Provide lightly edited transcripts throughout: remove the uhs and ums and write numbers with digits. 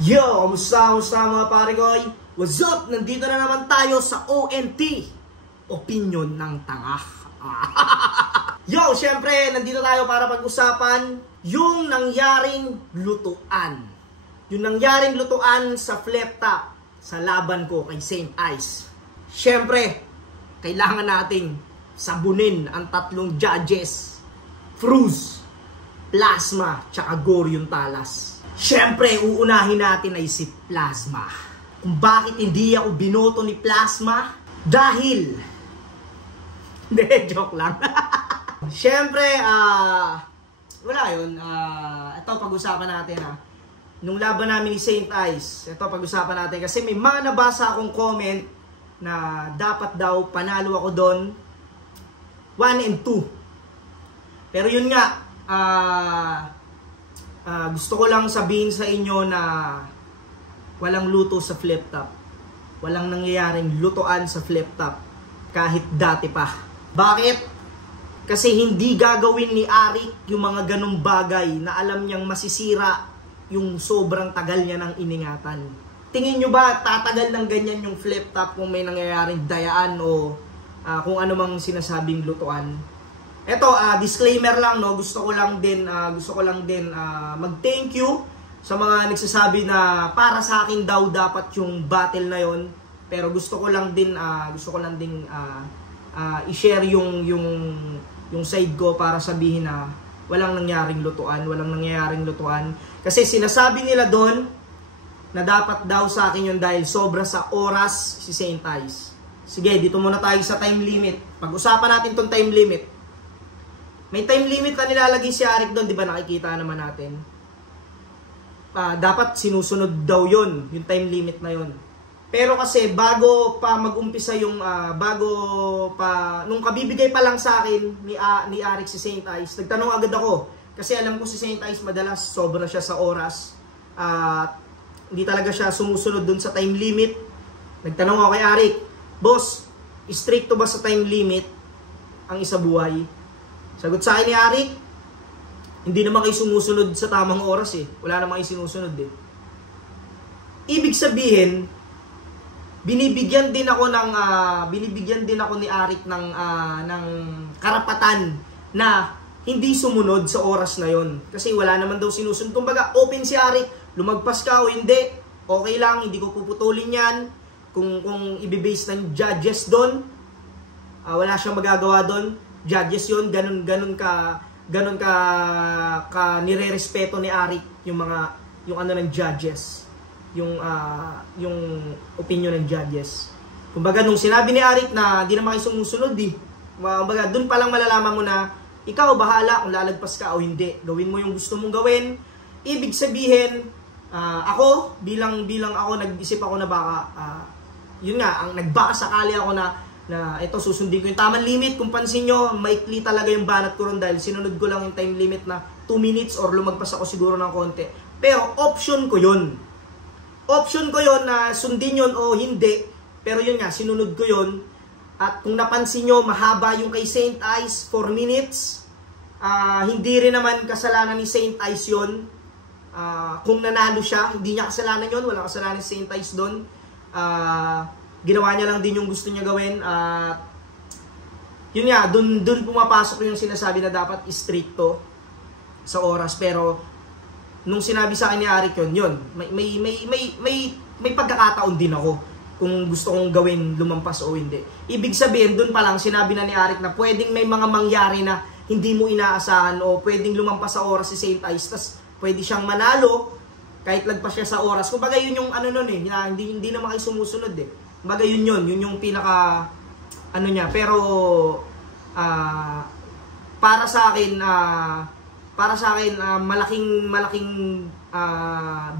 Yo, kamusta mga pare ko? What's up? Nandito na naman tayo sa ONT, Opinion ng Tanga. Yo, syempre, nandito tayo para pag-usapan yung nangyaring lutuan. Yung nangyaring lutuan sa flip top sa laban ko kay St. Ice. Syempre, kailangan nating sabunin ang tatlong judges. Fruz, Plasma, tsaka Gorion Talas. Siyempre, uunahin natin ay si Plasma. Kung bakit hindi ako binoto ni Plasma? Dahil... Hindi, joke lang. Siyempre, wala yun. Ito, pag-usapan natin nung laban namin ni St. Ice, ito, pag-usapan natin. Kasi may mga nabasa akong comment na dapat daw panalo ako doon 1 and 2. Pero yun nga, gusto ko lang sabihin sa inyo na walang luto sa flip top. Walang nangyayaring lutuan sa flip top kahit dati pa. Bakit? Kasi hindi gagawin ni Arik yung mga ganong bagay na alam niyang masisira yung sobrang tagal niya ng iningatan. Tingin nyo ba tatagal ng ganyan yung flip top kung may nangyayaring dayaan o kung ano mang sinasabing lutuan? Eto, disclaimer lang, no. Gusto ko lang din mag-thank you sa mga nagsasabi na para sa akin daw dapat yung battle na yon. Pero gusto ko lang din i-share yung side ko para sabihin na walang nangyaring lutuan, Kasi sinasabi nila doon na dapat daw sa akin yun dahil sobra sa oras si St. Ice. Sige, dito muna tayo sa time limit. Pag-usapan natin tong time limit. May time limit na nilalagay si Arik doon, di ba nakikita naman natin? Dapat sinusunod daw yon, yung time limit na yon. Pero kasi bago pa mag-umpisa yung, nung kabibigay pa lang sa akin ni Arik si St. Ice, nagtanong agad ako. Kasi alam ko si St. Ice madalas sobra siya sa oras. Hindi talaga siya sumusunod doon sa time limit. Nagtanong ako kay Arik, Boss, stricto ba sa time limit ang isa buhay? Sagot sa akin ni Arik, hindi naman kayo sumusunod sa tamang oras eh. Wala naman kayo sinusunod eh. Ibig sabihin, binibigyan din ako ni Arik ng karapatan na hindi sumunod sa oras na yon. Kasi wala naman daw sinusunod. Kumbaga, open si Arik, lumagpas ka o hindi, okay lang, hindi ko puputulin yan. Kung ibibase ng judges doon, wala siyang magagawa doon. Judges yun, ganun ka nire-respeto ni Arik yung ano ng judges, yung opinion ng judges. Kumbaga nung sinabi ni Arik na di naman kayo sumusunod kumbaga doon pa lang malalaman mo na ikaw bahala kung lalagpas ka o hindi. Gawin mo yung gusto mong gawin. Ibig sabihin, ako bilang ako nag-isip ako na baka yun nga, ang nagbaka sakali ako na ito susundin ko yung tamang limit. Kung pansin nyo, maikli talaga yung banat ko ron dahil sinunod ko lang yung time limit na 2 minutes or lumagpas ako siguro ng konti. Pero option ko yun. Option ko yun na sundin yun o hindi. Pero yun nga, sinunod ko yun. At kung napansin nyo, mahaba yung kay St. Ice, 4 minutes. Hindi rin naman kasalanan ni St. Ice yun. Kung nanalo siya, hindi niya kasalanan yun. Wala kasalanan ni St. Ice doon. Ginawa niya lang din yung gusto niya gawin at yun nga, dun pumapasok yung sinasabi na dapat stricto sa oras. Pero nung sinabi sa akin ni Arik yun, may pagkakataon din ako kung gusto kong gawin lumampas o hindi. Ibig sabihin, dun pa lang sinabi na ni Arik na pwedeng may mga mangyari na hindi mo inaasahan o pwedeng lumampas sa oras si St. Ice, tas pwede siyang manalo kahit lagpas siya sa oras. Kumbaga yun yung ano nun na hindi naman kayo sumusunod Kumbaga yun yung pinaka ano niya. Pero para sa akin malaking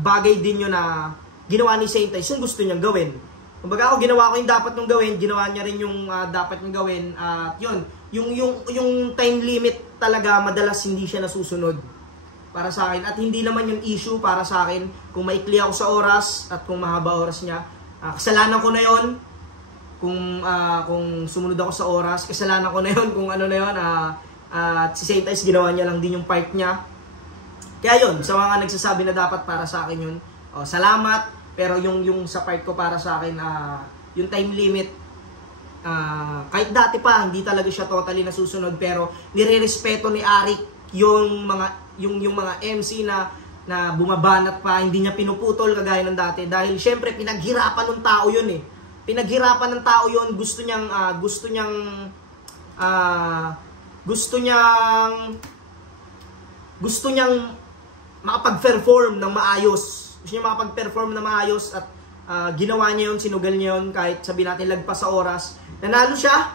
bagay din yun na ginawa ni St. Ice yung gusto niyang gawin. Kumbaga ako ginawa ko yung dapat niyang gawin, ginawa niya rin yung dapat niyang gawin at yun, yung time limit talaga madalas hindi siya nasusunod para sa akin at hindi naman yung issue para sa akin kung maikli ako sa oras at kung mahaba oras niya. Kasalanan ko na yon kung sumunod ako sa oras. Kasalanan ko na yon kung ano na yon. At si St. Ice ginawa niya lang din yung part niya. Kaya yun, sa mga nagsasabi na dapat para sa akin yun, Salamat, pero yung sa part ko para sa akin, yung time limit, kahit dati pa hindi talaga siya totally nasusunod, pero nirerespeto ni Arik yung mga MC na bumabanat pa, hindi niya pinuputol kagaya ng dati, dahil syempre pinaghirapan ng tao yun eh. Pinaghirapan ng tao yun, gusto niyang makapag-perform ng maayos. Gusto niya makapag-perform ng maayos at ginawa niya yun, sinugal niya yun kahit sabi natin lagpas sa oras. Nanalo siya.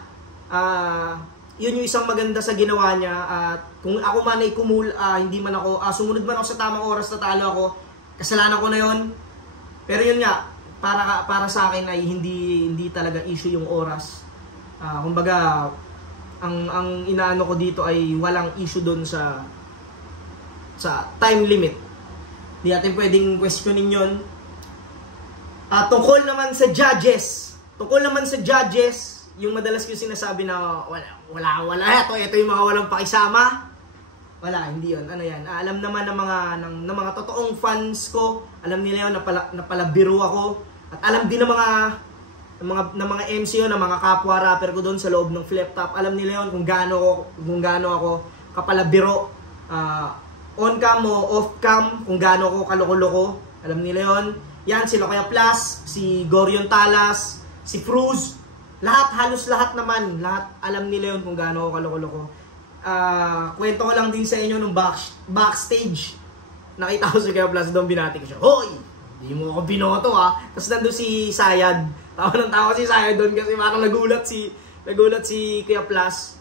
Yun yung isang maganda sa ginawa niya. At kung ako man ay hindi man ako, sumunod man ako sa tamang oras, tatalo ako, kasalanan ko na yun. Pero yun nga, para sa akin ay hindi talaga issue yung oras. Kumbaga, ang inaano ko dito ay walang issue doon sa time limit. Hindi natin pwedeng questionin yun. Tungkol naman sa judges, yung madalas ko sinasabi na wala ito yung mga walang pakisama. Wala, hindi yun. Ano yan? Alam naman ng mga totoong fans ko, alam nila yun na pala biro ako. At alam din ng mga MC yun, ng mga kapwa rapper ko doon sa loob ng Flip Top. Alam nila yun kung gaano ako kapalabiro. On cam o off cam, kung gaano ako kaloko-loko. Alam nila yun. Yan, si Kuya Plus, si Gorion Talas, si Fruz. Halos lahat naman. Lahat alam nila yun kung gaano ako kaloko-loko. Kwento ko lang din sa inyo nung backstage. Nakita ko si Kuya Plus doon, binati ko siya. Hoy! Hindi mo ako binoto Tapos nandun si Sayad. Tawa si Sayad doon kasi parang nagulat si Kuya Plus.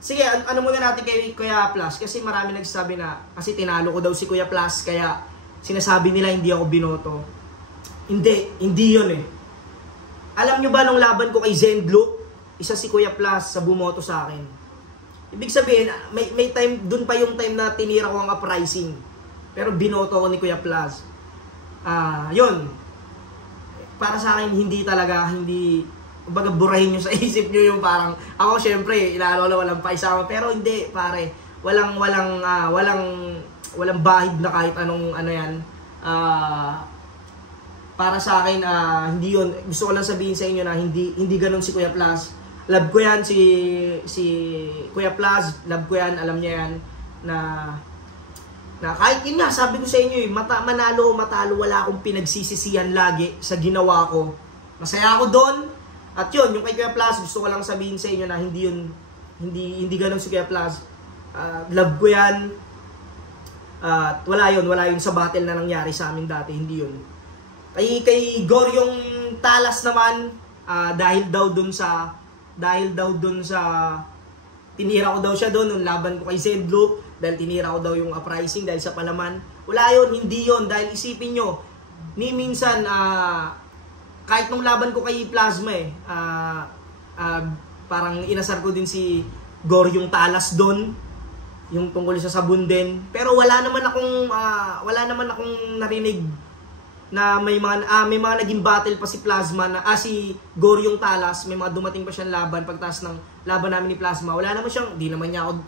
Sige, ano muna natin kay Kuya Plus, kasi marami nagsasabi na kasi tinalo ko daw si Kuya Plus kaya sinasabi nila hindi ako binoto. Hindi yun eh. Alam nyo ba nung laban ko kay Zendlo, isa si Kuya Plus sa bumoto sa akin. Ibig sabihin, may time, dun pa yung time na tinira ko ang uprising. Pero binoto ko ni Kuya Plus. Yun. Para sa akin, kumbaga burahin nyo sa isip nyo yung parang, ako syempre, walang paisama, pero hindi, pare, walang bahid na kahit anong yan. Para sa akin, hindi yun. Gusto ko lang sabihin sa inyo na hindi ganun si Kuya Plus. Love ko yan, si Kuya Plus, love ko yan, alam niya yan, na kahit yun nga, sabi ko sa inyo, manalo o matalo, wala akong pinagsisisihan lagi sa ginawa ko. Masaya ako doon. At yun, yung kay Kuya Plus, gusto ko lang sabihin sa inyo na hindi ganun si Kuya Plus. Love ko yan. At wala yun sa battle na nangyari sa amin dati, hindi yun. Kay Goryong Talas naman, dahil daw dun sa tinira ko daw siya doon nung laban ko kay Zendlo, dahil tinira ko daw yung uprising dahil sa palaman. Wala yun, hindi yun, dahil isipin nyo, minsan kahit nung laban ko kay Plasma parang inasar ko din si Goryong Talas doon, yung tungkol sa sabon din. Pero wala naman akong narinig na may mga naging battle pa si Plasma na si Goryong Talas, may mga dumating pa siyang laban pagtas ng laban namin ni Plasma. Wala naman siyang, di naman niya ako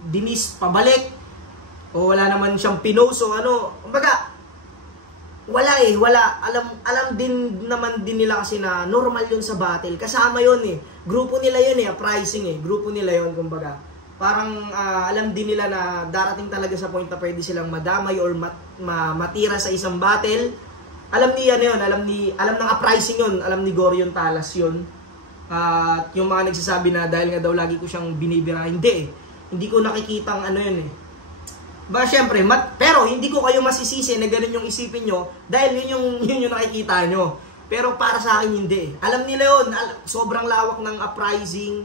dinis pabalik, o wala naman siyang pinost o ano. Kumbaga, wala. Alam din naman din nila kasi na normal yun sa battle. Kasama yun eh. Grupo nila yun pricing Grupo nila yun, kumbaga. Parang alam din nila na darating talaga sa point na pwede silang madamay or matira sa isang battle. Alam niya na yun, alam ng uprising yun, alam ni Goryong Talas yun. At yung mga nagsasabi na dahil nga daw lagi ko siyang binibira, hindi ko nakikitang ano yun eh. Ba syempre, pero hindi ko kayo masisisi na ganun yung isipin nyo dahil yun yung nakikita nyo. Pero para sa akin hindi. Alam nila yun, sobrang lawak ng uprising,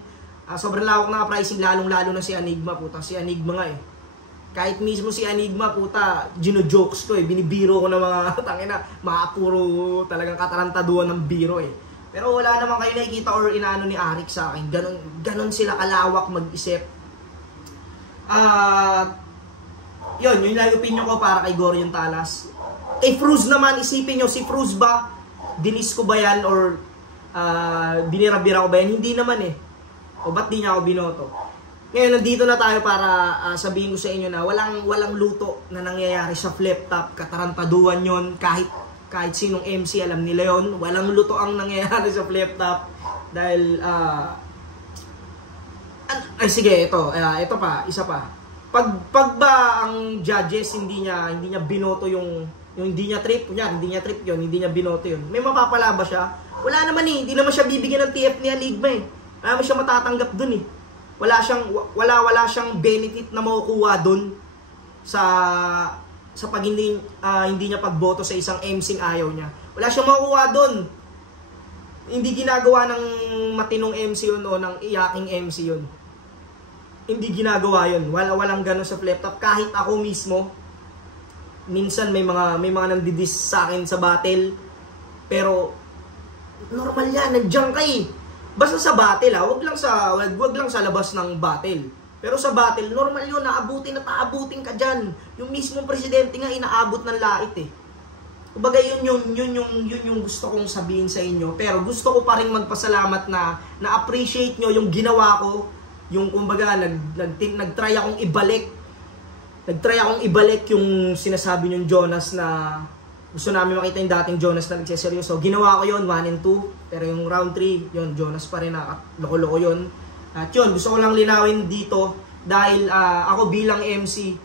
lalong-lalo na si Enigma, puta. Si Enigma nga eh. Kahit mismo si Enigma, puta, gino-jokes ko binibiro ko ng mga mga puro talagang katarantaduan ng biro eh. Pero wala naman kayo nakikita or inaano ni Arik sa akin. Ganon sila kalawak mag-isip. Yun lang yung opinion ko para kay Goryong Talas. Kay Fruz naman, isipin nyo, si Fruz ba, dinis ko ba yan or binira-bira ko ba yan? Hindi naman eh. O ba't di niya ako binoto? Ngayon, nandito na tayo para sabihin ko sa inyo na walang luto na nangyayari sa flip top. Katarantaduhan yon, kahit sinong MC alam nila yon. Walang luto ang nangyayari sa flip top. Dahil, sige, ito pa, isa pa. Pag ba ang judges hindi niya binoto yung hindi niya trip yun, hindi niya binoto yun, may mapapala ba siya? Wala naman hindi naman siya bibigyan ng TF ni Aligma wala naman siya matatanggap dun wala siyang benefit na makukuha dun sa pag hindi niya pagboto sa isang MC ayaw niya. Wala siyang makukuha dun. Hindi ginagawa ng matinong MC yun o ng iyaking MC yun. Hindi ginagawa yun. Walang gano'n sa flip top. Kahit ako mismo, minsan may mga nandidis sa akin sa battle. Pero, normal yan. Nandiyan ka Basta sa battle wag lang sa labas ng battle. Pero sa battle, normal yun. Naabutin at aabutin ka dyan. Yung mismong presidente nga, inaabot ng lait Kumbaga yun yung gusto kong sabihin sa inyo. Pero gusto ko pa rin magpasalamat na na-appreciate nyo yung ginawa ko. Yung kumbaga nagtry akong ibalik yung sinasabi yung Jonas na gusto namin makita yung dating Jonas na nagseseryoso. Ginawa ko yun 1 and 2, pero yung round 3 yun Jonas pa rin na loko-loko yun. At yun gusto ko lang linawin dito dahil ako bilang MC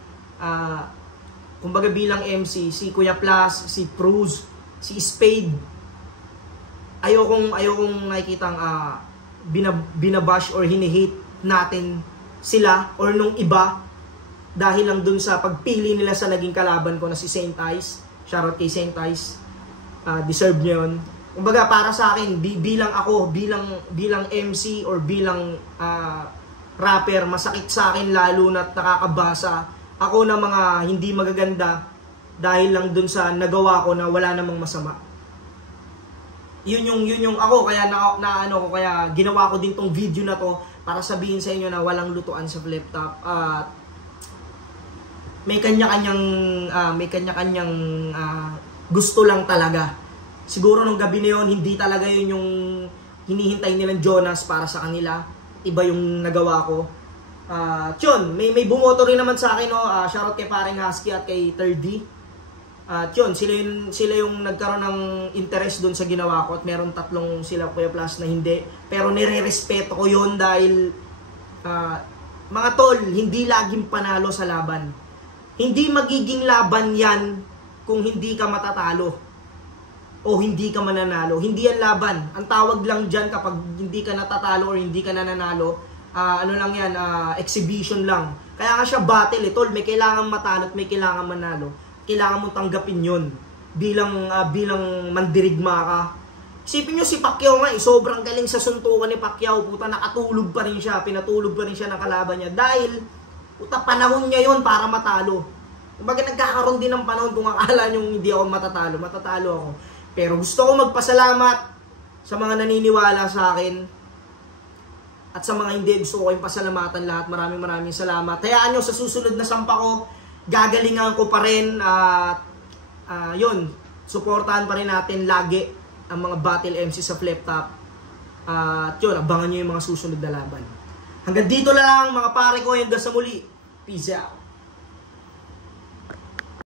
kumbaga bilang MC si Kuya Plus, si Cruz, si Spade ayokong nakikitang binabash or hinihate natin sila or nung iba dahil lang dun sa pagpili nila sa naging kalaban ko na si Saint Ice. Shoutout kay Saint Ice. Deserve niya yun. Kumbaga para sa akin, bilang MC or bilang rapper, masakit sa akin lalo na nakakabasa ako ng mga hindi magaganda dahil lang dun sa nagawa ko na wala namang masama. Yun yung ako kaya kaya ginawa ko din tong video na to para sabihin sa inyo na walang lutuan sa flip top at may kanya-kanyang gusto lang talaga. Siguro nung gabi na yun, hindi talaga yun yung hinihintay nilang Jonas para sa kanila. Iba yung nagawa ko. Yun, may bumoto rin naman sa akin shoutout kay paring Husky at kay 3D. Yun, sila yung nagkaroon ng interest doon sa ginawa ko at meron 3 sila Kuya Plus na hindi. Pero nire-respeto ko yun dahil mga tol, hindi laging panalo sa laban. Hindi magiging laban yan kung hindi ka matatalo o hindi ka mananalo. Hindi yan laban. Ang tawag lang dyan kapag hindi ka natatalo or hindi ka nananalo, exhibition lang. Kaya nga siya battle tol, may kailangan matalo at may kailangan manalo. Kailangan mong tanggapin yun bilang mandirigma ka. Isipin nyo si Pacquiao nga sobrang galing sa suntukan ni Pacquiao. Puta, nakatulog pa rin siya, pinatulog pa rin siya ng kalaban niya dahil puta, panahon niya yon para matalo. Kumbaga nagkakaroon din ng panahon kung akala nyo hindi ako matatalo ako. Pero gusto ko magpasalamat sa mga naniniwala sa akin at sa mga hindi. Gusto ko kayong pasalamatan lahat. Maraming salamat. Hayaan nyo sa susunod na sampa ko, gagalingan ko pa rin at yun, suportahan pa rin natin lagi ang mga battle MC sa flip top. At yun, abangan nyo yung mga susunod na laban. Hanggang dito na lang mga pare ko, hanggang sa muli. Peace out.